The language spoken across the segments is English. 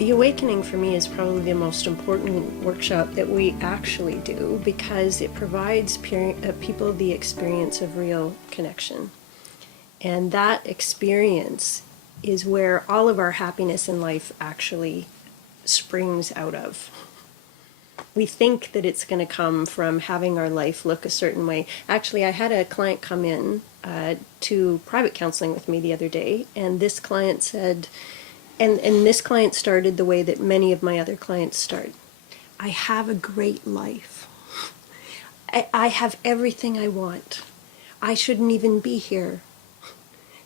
The Awakening for me is probably the most important workshop that we actually do because it provides people the experience of real connection. And that experience is where all of our happiness in life actually springs out of. We think that it's going to come from having our life look a certain way. Actually, I had a client come in to private counseling with me the other day, and this client said, and this client started the way that many of my other clients start. I have a great life. I have everything I want. I shouldn't even be here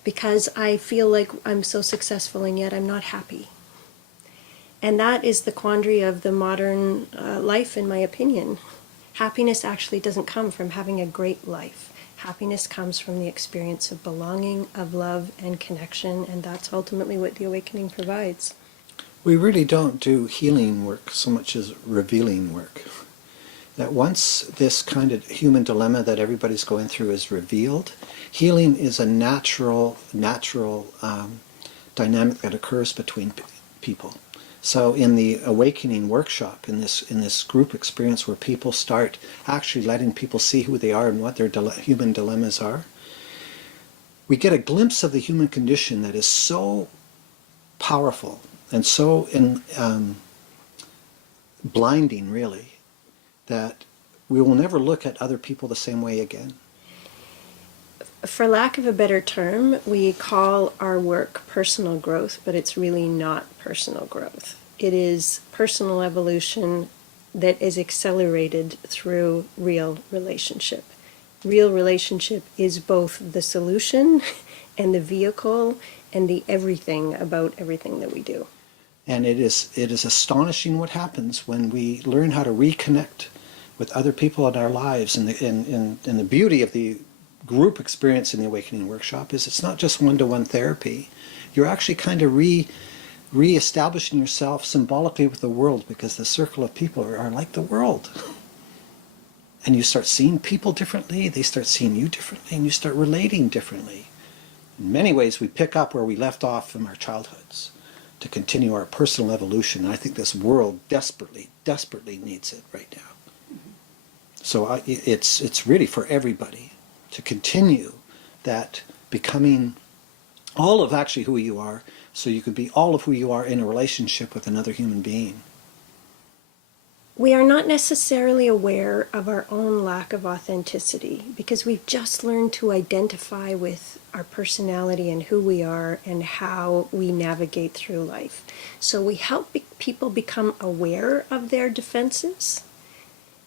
because I feel like I'm so successful and yet I'm not happy. And that is the quandary of the modern life, in my opinion. Happiness actually doesn't come from having a great life. Happiness comes from the experience of belonging, of love, and connection, and that's ultimately what the Awakening provides. We really don't do healing work so much as revealing work. That once this kind of human dilemma that everybody's going through is revealed, healing is a natural dynamic that occurs between people. So in the Awakening workshop, in this group experience where people start actually letting people see who they are and what their human dilemmas are, we get a glimpse of the human condition that is so powerful and so blinding, really, that we will never look at other people the same way again. For lack of a better term, we call our work personal growth, but it's really not personal growth. It is personal evolution that is accelerated through real relationship. Real relationship is both the solution and the vehicle and the everything about everything that we do. And it is astonishing what happens when we learn how to reconnect with other people in our lives. And the beauty of the group experience in the Awakening workshop is it's not just one-to-one therapy. You're actually kind of re-establishing yourself symbolically with the world, because the circle of people are like the world. And you start seeing people differently, they start seeing you differently, and you start relating differently. In many ways, we pick up where we left off from our childhoods to continue our personal evolution. And I think this world desperately, desperately needs it right now. So it's really for everybody to continue that becoming all of actually who you are, so you could be all of who you are in a relationship with another human being. We are not necessarily aware of our own lack of authenticity because we've just learned to identify with our personality and who we are and how we navigate through life. So we help people become aware of their defenses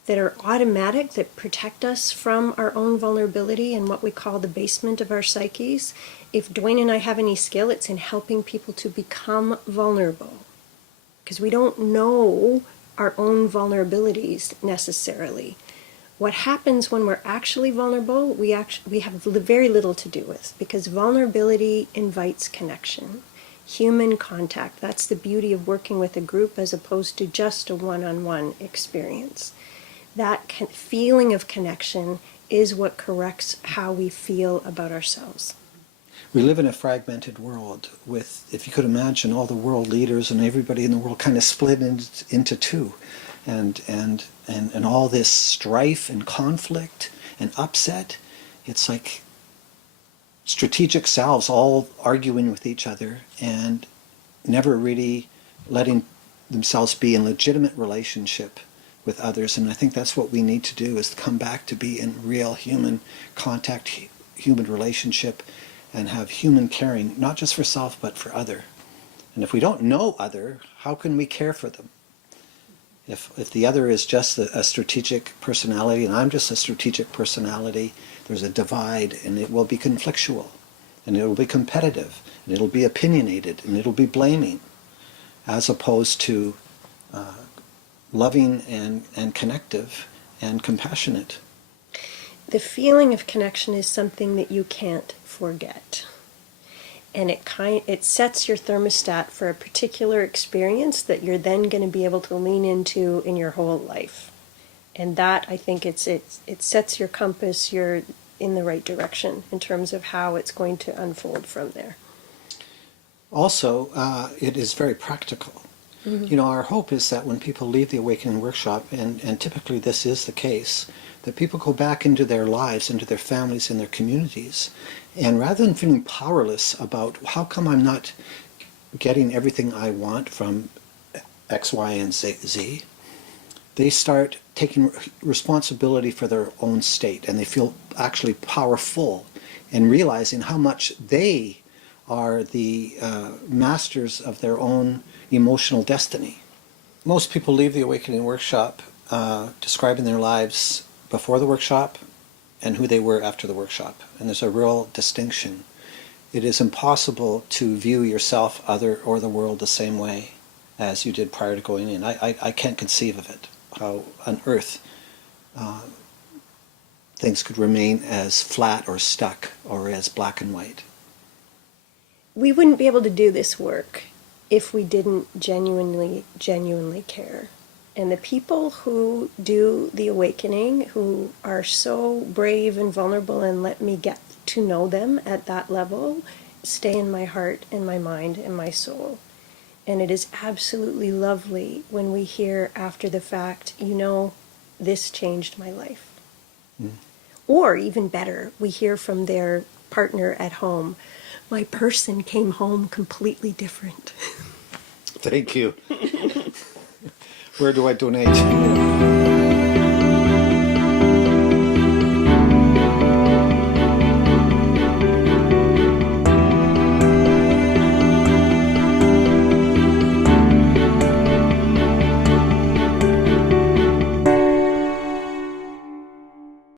that are automatic, that protect us from our own vulnerability and what we call the basement of our psyches. If Dwayne and I have any skill, it's in helping people to become vulnerable, because we don't know our own vulnerabilities necessarily. What happens when we're actually vulnerable, we have very little to do with, because vulnerability invites connection, human contact. That's the beauty of working with a group as opposed to just a one-on-one experience. That feeling of connection is what corrects how we feel about ourselves. We live in a fragmented world with, if you could imagine, all the world leaders and everybody in the world kind of split into two. And all this strife and conflict and upset, it's like strategic selves all arguing with each other and never really letting themselves be in legitimate relationship with others. And I think that's what we need to do, is come back to be in real human contact, human relationship, and have human caring, not just for self, but for other. And if we don't know other, how can we care for them? If the other is just a strategic personality, and I'm just a strategic personality, there's a divide, and it will be conflictual, and it will be competitive, and it'll be opinionated, and it'll be blaming, as opposed to loving and connective and compassionate. The feeling of connection is something that you can't forget. And it sets your thermostat for a particular experience that you're then going to be able to lean into in your whole life. And that, I think, it sets your compass, you're in the right direction in terms of how it's going to unfold from there. Also, it is very practical. You know, our hope is that when people leave the Awakening Workshop, and typically this is the case, that people go back into their lives, into their families, in their communities, and rather than feeling powerless about how come I'm not getting everything I want from X, Y, and Z, they start taking responsibility for their own state, and they feel actually powerful and realizing how much they are the masters of their own emotional destiny. Most people leave the Awakening Workshop describing their lives before the workshop and who they were after the workshop. And there's a real distinction. It is impossible to view yourself, other, or the world the same way as you did prior to going in. I can't conceive of it, how on earth things could remain as flat or stuck or as black and white. We wouldn't be able to do this work if we didn't genuinely care. And the people who do the awakening, who are so brave and vulnerable and let me get to know them at that level, stay in my heart and my mind and my soul. And it is absolutely lovely when we hear after the fact, you know, this changed my life. Or even better, we hear from their partner at home, my person came home completely different. Thank you. Where do I donate?